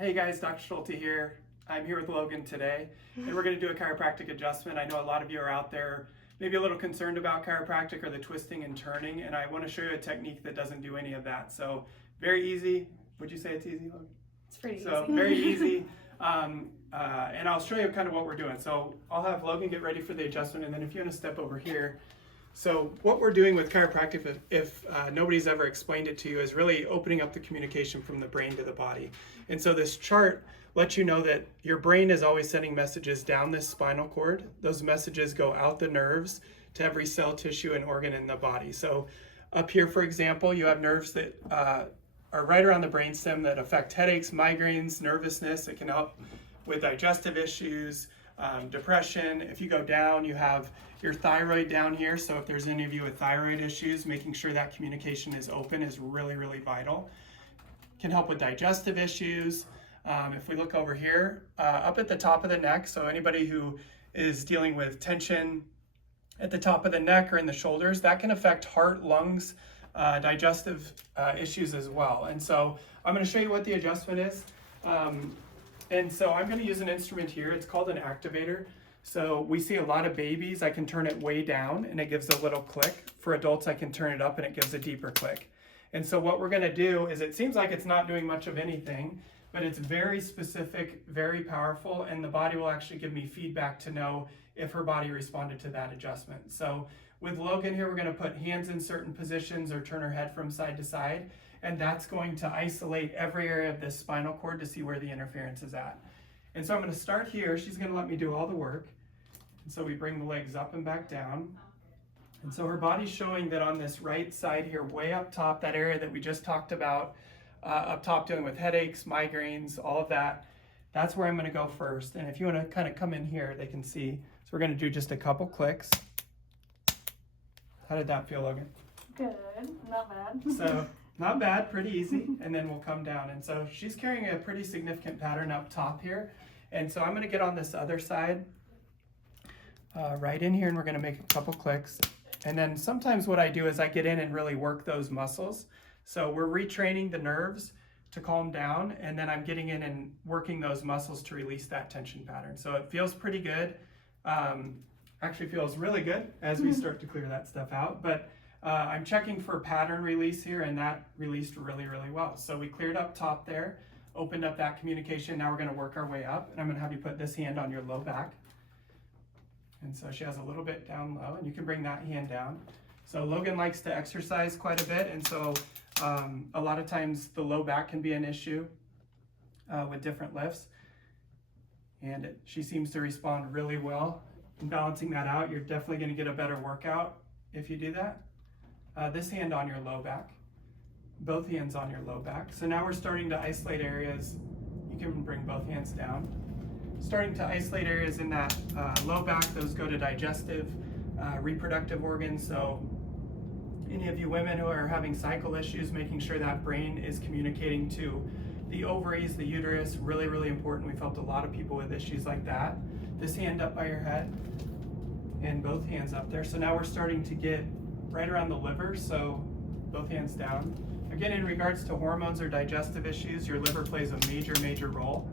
Hey guys, Dr. Schulte here. I'm here with Logan today, and we're going to do a chiropractic adjustment. I know a lot of you are out there maybe a little concerned about chiropractic or the twisting and turning, and I want to show you a technique that doesn't do any of that. So very easy. Would you say it's easy, Logan? It's pretty easy. So very easy. And I'll show you kind of what we're doing. So I'll have Logan get ready for the adjustment, and then if you want to step over here. So what we're doing with chiropractic, if nobody's ever explained it to you, is really opening up the communication from the brain to the body. And so this chart lets you know that your brain is always sending messages down this spinal cord. Those messages go out the nerves to every cell, tissue, and organ in the body. So up here, for example, you have nerves that are right around the brainstem that affect headaches, migraines, nervousness. It can help with digestive issues, depression. If you go down, you have your thyroid down here. So if there's any of you with thyroid issues, making sure that communication is open is really, really vital. Can help with digestive issues. If we look over here, up at the top of the neck, so anybody who is dealing with tension at the top of the neck or in the shoulders, that can affect heart, lungs, digestive issues as well. And so I'm going to show you what the adjustment is. And so I'm going to use an instrument here. It's called an activator. So we see a lot of babies. I can turn it way down and it gives a little click. For adults, I can turn it up and it gives a deeper click. And so what we're going to do is, it seems like it's not doing much of anything, but it's very specific, very powerful, and the body will actually give me feedback to know if her body responded to that adjustment. So with Logan here, we're going to put hands in certain positions or turn her head from side to side, and that's going to isolate every area of this spinal cord to see where the interference is at. And so I'm going to start here. She's going to let me do all the work. And so we bring the legs up and back down. And so her body's showing that on this right side here, way up top, that area that we just talked about, up top dealing with headaches, migraines, all of that, that's where I'm going to go first. And if you want to kind of come in here, they can see. So we're going to do just a couple clicks. How did that feel, Logan? Good, not bad. So not bad, pretty easy. And then we'll come down. And so she's carrying a pretty significant pattern up top here. And so I'm going to get on this other side, right in here, and we're going to make a couple clicks. And then sometimes what I do is I get in and really work those muscles. So we're retraining the nerves to calm down, and then I'm getting in and working those muscles to release that tension pattern. So it feels pretty good. Actually feels really good as we start to clear that stuff out. But I'm checking for pattern release here, and that released really, really well. So we cleared up top there, opened up that communication. Now we're going to work our way up, and I'm going to have you put this hand on your low back. And so she has a little bit down low, and you can bring that hand down. So Logan likes to exercise quite a bit, and so a lot of times the low back can be an issue with different lifts. And she seems to respond really well in balancing that out. You're definitely going to get a better workout if you do that. This hand on your low back, both hands on your low back. So now we're starting to isolate areas. You can bring both hands down. Starting to isolate areas in that low back. Those go to digestive, reproductive organs. So any of you women who are having cycle issues, making sure that brain is communicating to the ovaries, the uterus, really, really important. We've helped a lot of people with issues like that. This hand up by your head and both hands up there. So now we're starting to get right around the liver. So both hands down. Again, in regards to hormones or digestive issues, your liver plays a major, major role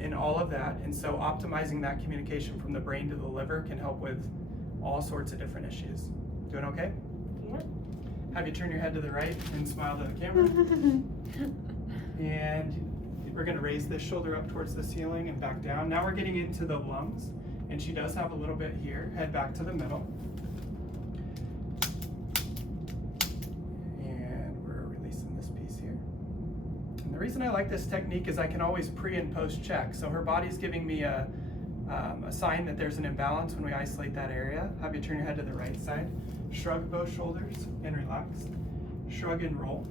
in all of that. And so optimizing that communication from the brain to the liver can help with all sorts of different issues. Doing okay? Yep. Have you turn your head to the right and smile to the camera. And we're going to raise this shoulder up towards the ceiling and back down. Now we're getting into the lungs, and she does have a little bit here. Head back to the middle. And we're releasing this piece here. And the reason I like this technique is I can always pre and post check. So her body's giving me a sign that there's an imbalance when we isolate that area. Have you turn your head to the right side. Shrug both shoulders and relax. Shrug and roll.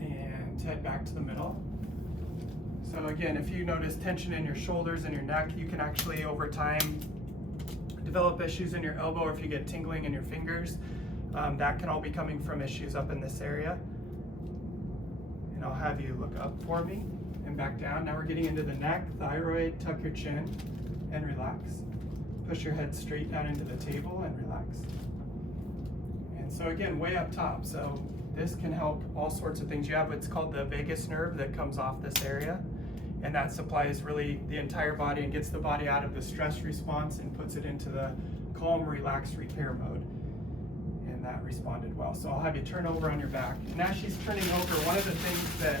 And head back to the middle. So again, if you notice tension in your shoulders and your neck, you can actually over time develop issues in your elbow, or if you get tingling in your fingers, that can all be coming from issues up in this area. And I'll have you look up for me and back down. Now we're getting into the neck, thyroid. Tuck your chin and relax. Push your head straight down into the table and relax. And so again, way up top. So this can help all sorts of things. You have what's called the vagus nerve that comes off this area, and that supplies really the entire body and gets the body out of the stress response and puts it into the calm, relaxed repair mode. And that responded well. So I'll have you turn over on your back. And as she's turning over, one of the things that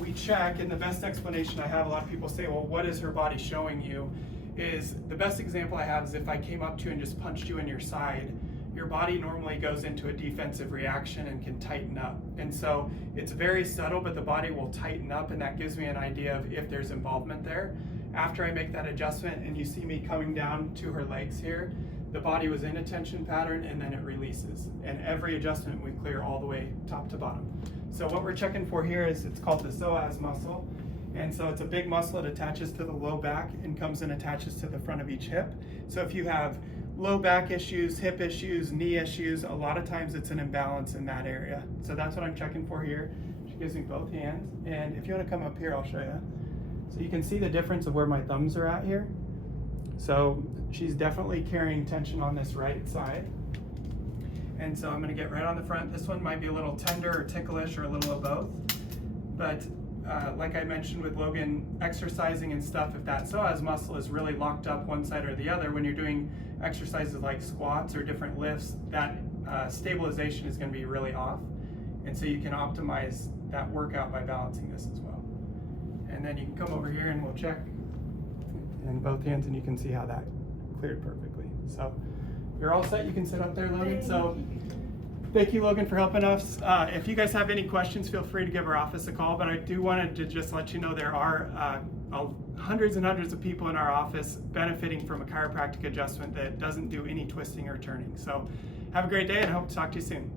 we check, and the best explanation I have, a lot of people say, well, what is her body showing you? Is the best example I have is if I came up to you and just punched you in your side, your body normally goes into a defensive reaction and can tighten up. And so it's very subtle, but the body will tighten up, and that gives me an idea of if there's involvement there. After I make that adjustment and you see me coming down to her legs here, the body was in a tension pattern and then it releases. And every adjustment we clear all the way top to bottom. So what we're checking for here is, it's called the psoas muscle. And so it's a big muscle. It attaches to the low back and comes and attaches to the front of each hip. So if you have low back issues, hip issues, knee issues, a lot of times it's an imbalance in that area. So that's what I'm checking for here. She gives me both hands. And if you want to come up here, I'll show you. So you can see the difference of where my thumbs are at here. So she's definitely carrying tension on this right side. And so I'm going to get right on the front. This one might be a little tender or ticklish or a little of both. But like I mentioned with Logan exercising and stuff, if that psoas muscle is really locked up one side or the other, when you're doing exercises like squats or different lifts, that stabilization is going to be really off. And so you can optimize that workout by balancing this as well. And then you can come over here and we'll check in both hands, and you can see how that cleared perfectly. So you're all set. You can sit up there, Logan. So thank you, Logan, for helping us. If you guys have any questions, feel free to give our office a call. But I do want to just let you know there are hundreds and hundreds of people in our office benefiting from a chiropractic adjustment that doesn't do any twisting or turning. So have a great day, and I hope to talk to you soon.